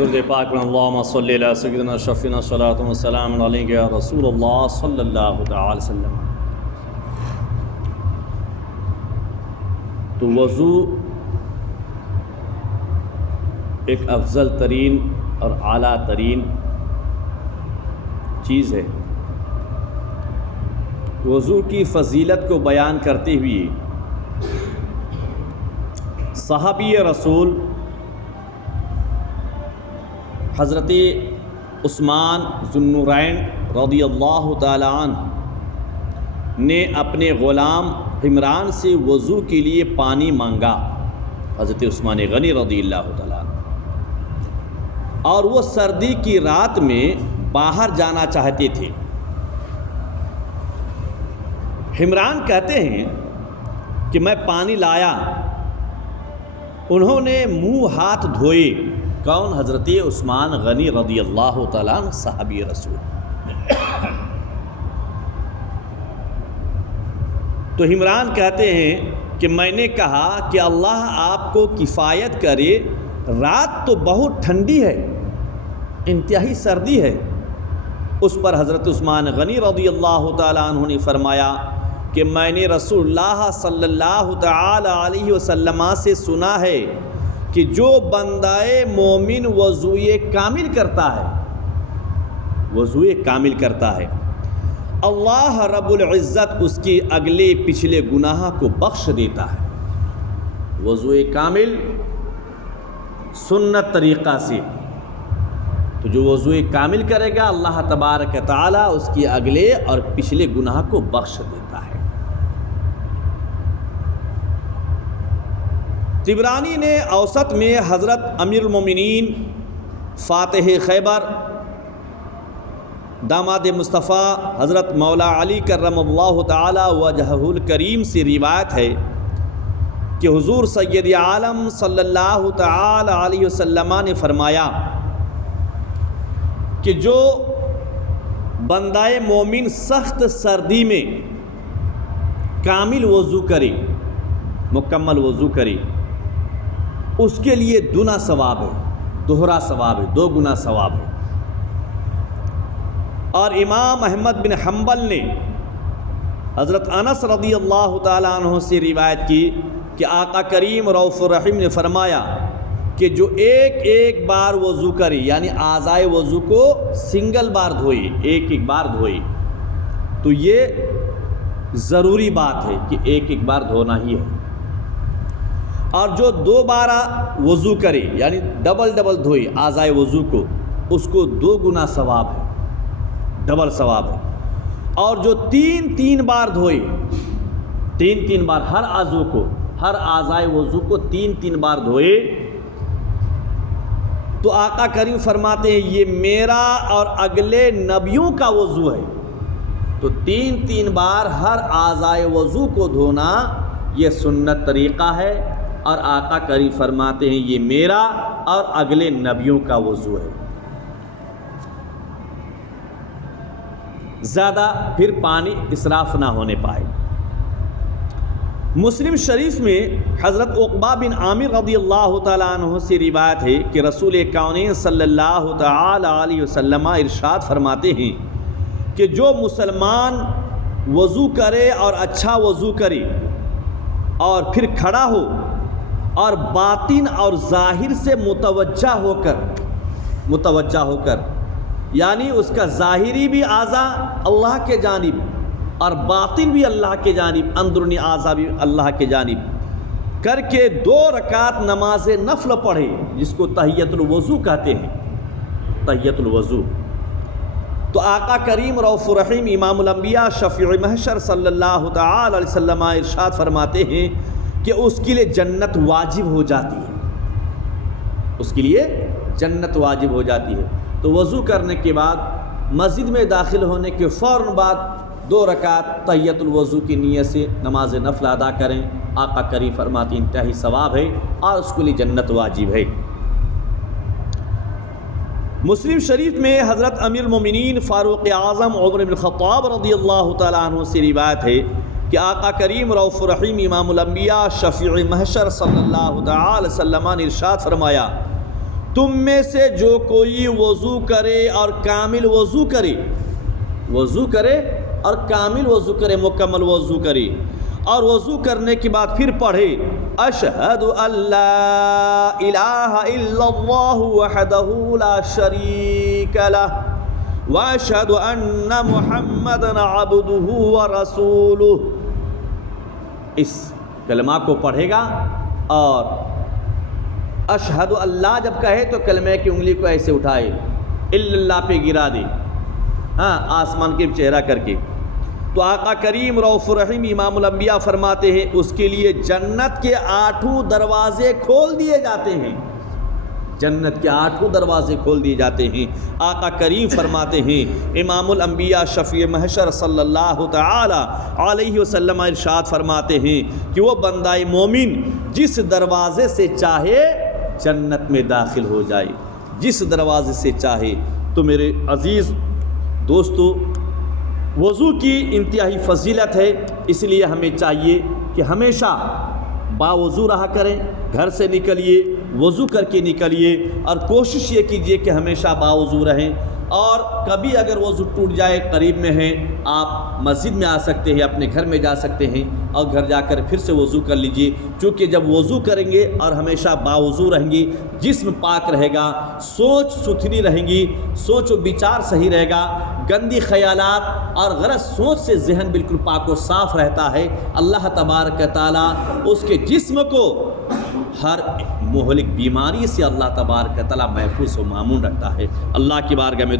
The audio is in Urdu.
درود پاک میں اللہم صلی علی سیدنا شفینا صلاۃ و سلام علیک یا رسول اللہ صلی اللہ تعالی وسلم۔ تو وضو ایک افضل ترین اور اعلیٰ ترین چیز ہے۔ وضو کی فضیلت کو بیان کرتے ہوئے صحابی رسول حضرت عثمان ذو النورین رضی اللہ تعالی عنہ نے اپنے غلام عمران سے وضو کے لیے پانی مانگا، حضرت عثمان غنی رضی اللہ تعالی عنہ، اور وہ سردی کی رات میں باہر جانا چاہتے تھے۔ عمران کہتے ہیں کہ میں پانی لایا، انہوں نے منہ ہاتھ دھوئے۔ کون؟ حضرت عثمان غنی رضی اللہ تعالیٰ عنہ صحابی رسول۔ تو عمران کہتے ہیں کہ میں نے کہا کہ اللہ آپ کو کفایت کرے، رات تو بہت ٹھنڈی ہے، انتہائی سردی ہے۔ اس پر حضرت عثمان غنی رضی اللہ تعالیٰ عنہ نے فرمایا کہ میں نے رسول اللہ صلی اللہ تعالی علیہ وسلم سے سنا ہے کہ جو بندہ مومن وضوء کامل کرتا ہے، وضوء کامل کرتا ہے، اللہ رب العزت اس کی اگلے پچھلے گناہ کو بخش دیتا ہے۔ وضوء کامل سنت طریقہ سے، تو جو وضوء کامل کرے گا اللہ تبارک تعالی اس کی اگلے اور پچھلے گناہ کو بخش دیتا ہے۔ طبرانی نے اوسط میں حضرت امیر المومنین فاتح خیبر داماد مصطفیٰ حضرت مولا علی کرم اللہ تعالی وجہہ الکریم سے روایت ہے کہ حضور سید عالم صلی اللہ تعالی علیہ وسلم نے فرمایا کہ جو بندہ مومن سخت سردی میں کامل وضو کرے، مکمل وضو کرے، اس کے لیے دونا ثواب ہے، دوہرا ثواب ہے، دو گنا ثواب ہے۔ اور امام احمد بن حنبل نے حضرت انس رضی اللہ تعالیٰ عنہ سے روایت کی کہ آقا کریم رؤوف الرحیم نے فرمایا کہ جو ایک بار وضو کرے، یعنی اعضائے وضو کو سنگل بار دھوئے، ایک بار دھوئے، تو یہ ضروری بات ہے کہ ایک بار دھونا ہی ہے۔ اور جو دو بار وضو کرے، یعنی ڈبل دھوئے اعضائے وضو کو، اس کو دو گنا ثواب ہے، ڈبل ثواب ہے۔ اور جو تین بار دھوئے، تین بار ہر عضو کو، ہر اعضائے وضو کو تین بار دھوئے، تو آقا کریم فرماتے ہیں یہ میرا اور اگلے نبیوں کا وضو ہے۔ تو تین بار ہر اعضائے وضو کو دھونا یہ سنت طریقہ ہے، اور آقا کریم فرماتے ہیں یہ میرا اور اگلے نبیوں کا وضو ہے۔ زیادہ پھر پانی اسراف نہ ہونے پائے۔ مسلم شریف میں حضرت عقبہ بن عامر رضی اللہ تعالیٰ عنہ سے روایت ہے کہ رسول کونین صلی اللہ تعالی علیہ وسلم ارشاد فرماتے ہیں کہ جو مسلمان وضو کرے اور اچھا وضو کرے اور پھر کھڑا ہو اور باطن اور ظاہر سے متوجہ ہو کر، یعنی اس کا ظاہری بھی اعضاء اللہ کے جانب اور باطن بھی اللہ کے جانب، اندرونی اعضاء بھی اللہ کے جانب کر کے 2 رکعت نماز نفل پڑھے، جس کو تحیۃ الوضو کہتے ہیں، تحیۃ الوضو۔ تو آقا کریم رؤوف الرحیم امام الانبیاء شفیع محشر صلی اللہ تعالی علیہ وسلم ارشاد فرماتے ہیں کہ اس کے لیے جنت واجب ہو جاتی ہے، اس کے لیے جنت واجب ہو جاتی ہے۔ تو وضو کرنے کے بعد مسجد میں داخل ہونے کے فوراً بعد 2 رکعت تحیۃ الوضو کی نیت سے نماز نفل ادا کریں، آقا کریم فرماتے ہیں انتہائی ثواب ہے اور اس کے لیے جنت واجب ہے۔ مسلم شریف میں حضرت امیر المومنین فاروق اعظم عمر بن الخطاب رضی اللہ تعالیٰ عنہ سے روایت ہے کہ آقا کریم رؤوف الرحیم امام الانبیاء شفیع محشر صلی اللہ تعالی وسلم نے ارشاد فرمایا تم میں سے جو کوئی وضو کرے اور کامل وضو کرے، وضو کرے اور کامل وضو کرے، مکمل وضو کرے، اور وضو کرنے کے بعد پھر پڑھے اشہد ان لا الہ الا اللہ وحدہ لا شریک لہ واشہد ان محمدا عبدہ ورسولہ، اس کلمہ کو پڑھے گا اور اشہد اللہ جب کہے تو کلمہ کی انگلی کو ایسے اٹھائے، اللہ پہ گرا دے، ہاں آسمان کے چہرہ کر کے، تو آقا کریم رؤوف رحیم امام الانبیاء فرماتے ہیں اس کے لیے جنت کے 8 دروازے کھول دیے جاتے ہیں، جنت کے 8 دروازے کھول دیے جاتے ہیں۔ آقا کریم فرماتے ہیں، امام الانبیاء شفیع محشر صلی اللہ تعالی علیہ وسلم ارشاد فرماتے ہیں کہ وہ بندہ مومن جس دروازے سے چاہے جنت میں داخل ہو جائے، جس دروازے سے چاہے۔ تو میرے عزیز دوستو، وضو کی انتہائی فضیلت ہے، اس لیے ہمیں چاہیے کہ ہمیشہ باوضو رہا کریں، گھر سے نکلیے وضو کر کے نکلیے، اور کوشش یہ کیجیے کہ ہمیشہ باوضو رہیں، اور کبھی اگر وضو ٹوٹ جائے، قریب میں ہیں آپ مسجد میں آ سکتے ہیں، اپنے گھر میں جا سکتے ہیں اور گھر جا کر پھر سے وضو کر لیجیے، چونکہ جب وضو کریں گے اور ہمیشہ باوضو رہیں گی، جسم پاک رہے گا، سوچ ستھری رہیں گی، سوچ و بچار صحیح رہے گا، گندی خیالات اور غلط سوچ سے ذہن بالکل پاک و صاف رہتا ہے۔ اللہ تبارک تعالیٰ اس کے جسم کو ہر مہلک بیماری سے اللہ تبارک تعالیٰ محفوظ و مامون رکھتا ہے۔ اللہ کی بارگاہ میں